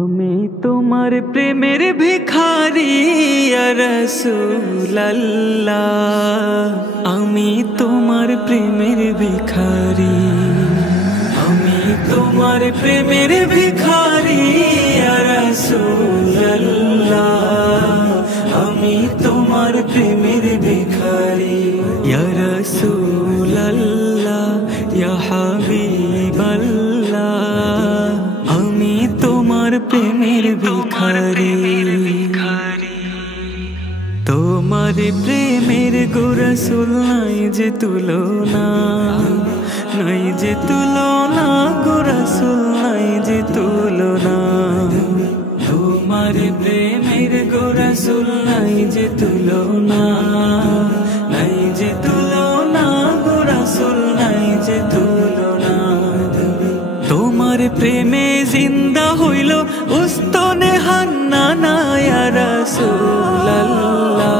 আমি তোমার প্রেমের ভিখারি ইয়া রাসূলুল্লাহ, আমি তোমার প্রেমের ভিখারি, আমি তোমার প্রেমের ভিখারি ইয়া রাসূলুল্লাহ, আমি তোমার প্রেমের ভিখারি ইয়া রাসূলুল্লাহ ইয়া হাবিবাল্লাহ, আমি তোমার প্রেমের ভিখারি। তোমার প্রেমের গো রাসূল নাই যে তুলনা, নাই যে তুলনা গো রাসূল নাই যে তুলনা, তোমার প্রেমের গো রাসূল নাই যে তুলনা, নাই যে তুলনা গো রাসূল নাই যে তুলনা। তোমার প্রেমে জিন্দা হইল উস্তনে হান্নানা ইয়া রাসূলুল্লাহ,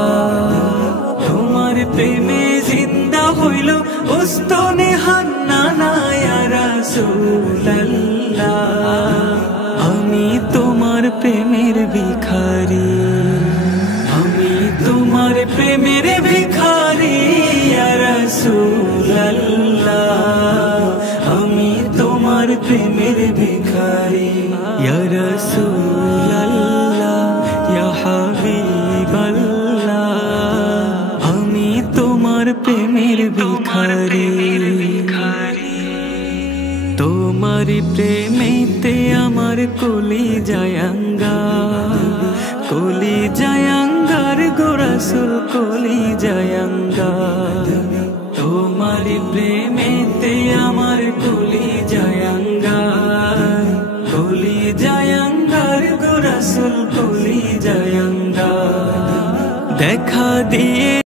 তোমার প্রেমে জিন্দা হইল উস্তনে হান্নানা ইয়া রাসূলুল্লাহ, আমি তোমার প্রেমের ভিখারি, আমি তোমার প্রেমের ভিখারি ইয়া রাসূলুল্লাহ, আমি তোমার প্রেমের ভিখারি ইয়া রাসূলুল্লাহ ইয়া হাবিবাল্লাহ, আমি তোমার প্রেমের ভিখারি। তোমার প্রেমেতে আমার কলি জায়াঙ্গার, কলি জায়াঙ্গার গো রাসূল কলি জায়াঙ্গার, তোমার প্রেমেতে আমার কলি জায়াঙ্গার, কলি জায়াঙ্গার গো রাসূল কলি জায়াঙ্গার। দেখা দিয়ে